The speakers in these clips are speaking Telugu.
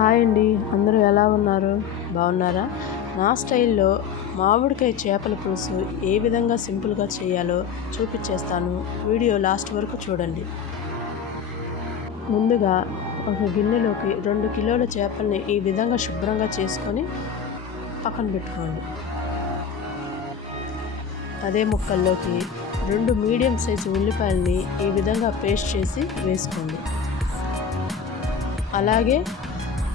హాయ్ అండి, అందరూ ఎలా ఉన్నారు? బాగున్నారా? నా స్టైల్లో మామిడికాయ చేపల పులుసు ఏ విధంగా సింపుల్గా చేయాలో చూపించేస్తాను. వీడియో లాస్ట్ వరకు చూడండి. ముందుగా ఒక గిన్నెలోకి 2 కిలోల చేపల్ని ఈ విధంగా శుభ్రంగా చేసుకొని పక్కన పెట్టుకోండి. అదే ముక్కల్లోకి 2 మీడియం సైజు ఉల్లిపాయలని ఈ విధంగా పేస్ట్ చేసి వేసుకోండి. అలాగే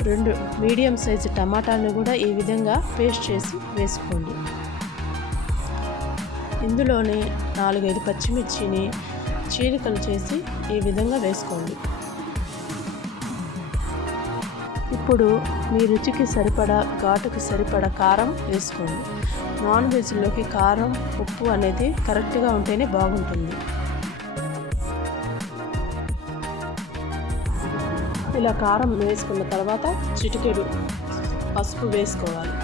2 మీడియం సైజు టమాటాలను కూడా ఈ విధంగా పేస్ట్ చేసి వేసుకోండి. ఇందులోనే 4-5 పచ్చిమిర్చిని చీలికలు చేసి ఈ విధంగా వేసుకోండి. ఇప్పుడు మీ రుచికి సరిపడా, ఘాటుకి సరిపడా కారం వేసుకోండి. నాన్ వెజ్లోకి కారం, ఉప్పు అనేది కరెక్ట్గా ఉంటేనే బాగుంటుంది. ఇలా కారం వేసుకున్న తర్వాత చిటికెడు పసుపు వేసుకోవాలి.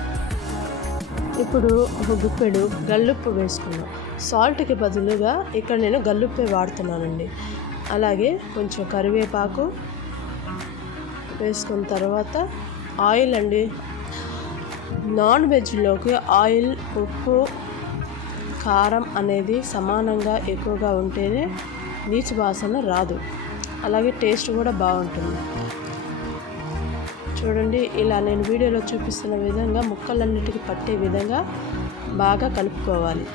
ఇప్పుడు ఒక గుప్పెడు గల్లుప్పు వేసుకున్నాం. సాల్ట్కి బదులుగా ఇక్కడ నేను గల్లుప్పే వాడుతున్నానండి. అలాగే కొంచెం కరివేపాకు వేసుకున్న తర్వాత ఆయిల్ అండి. నాన్ వెజ్లోకి ఆయిల్, ఉప్పు, కారం అనేది సమానంగా ఎక్కువగా ఉంటేనే నీచు వాసన రాదు. అలాగే టేస్ట్ కూడా బాగుంటుంది. చూడండి, ఇలా నేను వీడియోలో చూపిస్తున్న విధంగా ముక్కలన్నిటికీ పట్టే విధంగా బాగా కలుపుకోవాలి.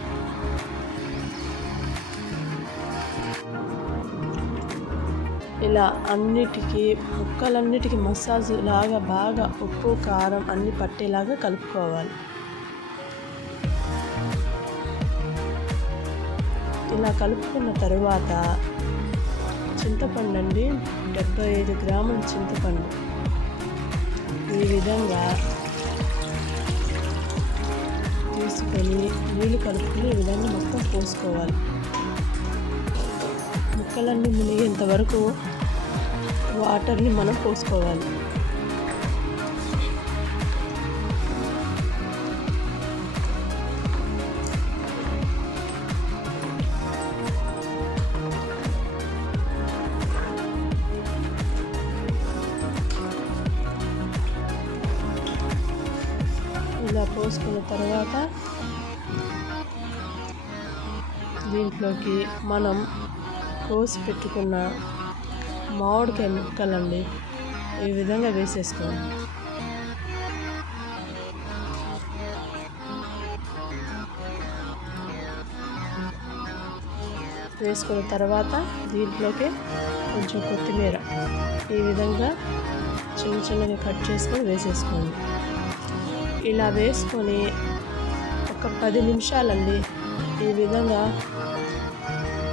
ఇలా ముక్కలన్నిటికీ మసాజ్ లాగా బాగా ఉప్పు, కారం అన్నీ పట్టేలాగా కలుపుకోవాలి. ఇలా కలుపుకున్న తరువాత చింతపండు అండి, 75 గ్రాముల చింతపండు ఈ విధంగా తీసుకొని నీళ్ళు కలుపుకొని ఈ విధంగా మొత్తం పోసుకోవాలి. ముక్కలన్నీ మునిగేంత వరకు వాటర్ని మనం పోసుకోవాలి. ఇలా పోసుకున్న తర్వాత దీంట్లోకి మనం కోసి పెట్టుకున్న మామిడికాయ ముక్కలండి ఈ విధంగా వేసేసుకోండి. వేసుకున్న తర్వాత దీంట్లోకి కొంచెం కొత్తిమీర ఈ విధంగా చిన్నగా కట్ చేసుకొని వేసేసుకోండి. ఇలా వేసుకొని ఒక 10 నిమిషాలండి ఈ విధంగా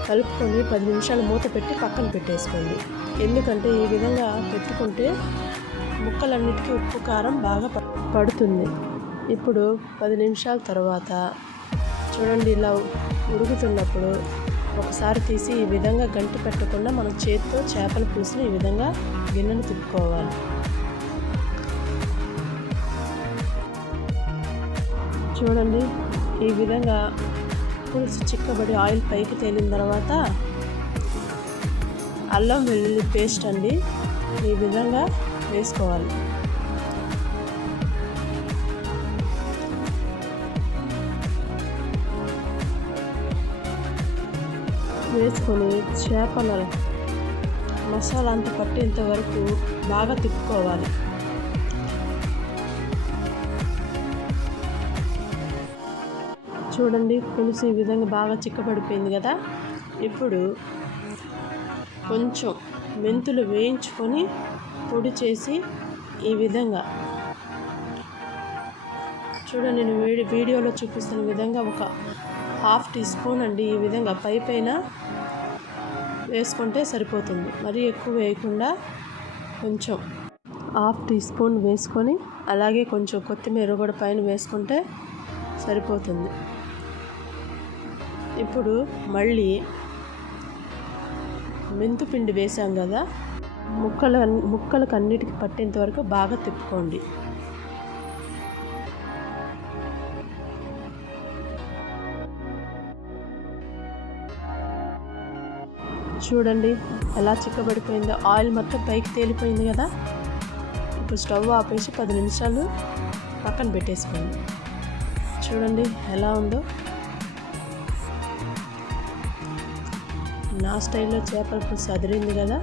కలుపుకొని 10 నిమిషాలు మూత పెట్టి పక్కన పెట్టేసుకోండి. ఎందుకంటే ఈ విధంగా పెట్టుకుంటే ముక్కలన్నిటికీ ఉప్పు, కారం బాగా పడుతుంది. ఇప్పుడు 10 నిమిషాల తర్వాత చూడండి, ఇలా ఉడుకుతున్నప్పుడు ఒకసారి తీసి ఈ విధంగా గంటి పెట్టకుండా మనం చేతితో చేపల పులుసుని ఈ విధంగా గిన్నెను తిప్పుకోవాలి. చూడండి, ఈ విధంగా పులుసు చిక్కబడి ఆయిల్ పైకి తేలిన తర్వాత అల్లం వెల్లుల్లి పేస్ట్ అండి ఈ విధంగా వేసుకోవాలి. వేసుకొని చేపల మసాలా అంతా పట్టేంత వరకు బాగా తిప్పుకోవాలి. చూడండి, పులుసు ఈ విధంగా బాగా చిక్కబడిపోయింది కదా. ఇప్పుడు కొంచెం మెంతులు వేయించుకొని పొడి చేసి ఈ విధంగా చూడండి, నేను వీడియోలో చూపిస్తున్న విధంగా ఒక 1/2 టీ స్పూన్ అండి ఈ విధంగా పైన వేసుకుంటే సరిపోతుంది. మరీ ఎక్కువ వేయకుండా కొంచెం 1/2 టీ స్పూన్ వేసుకొని అలాగే కొంచెం కొత్తిమీర కూడా పైన వేసుకుంటే సరిపోతుంది. ఇప్పుడు మళ్ళీ మెంతుపిండి వేసాం కదా, ముక్కలకు అన్నిటికీ పట్టేంత వరకు బాగా తిప్పుకోండి. చూడండి ఎలా చిక్కబడిపోయిందో, ఆయిల్ మొత్తం పైకి తేలిపోయింది కదా. ఇప్పుడు స్టవ్ ఆపేసి 10 నిమిషాలు పక్కన పెట్టేసుకోండి. చూడండి ఎలా ఉందో. నా స్టైల్లో చేపల పులుసు అదిరింది కదా.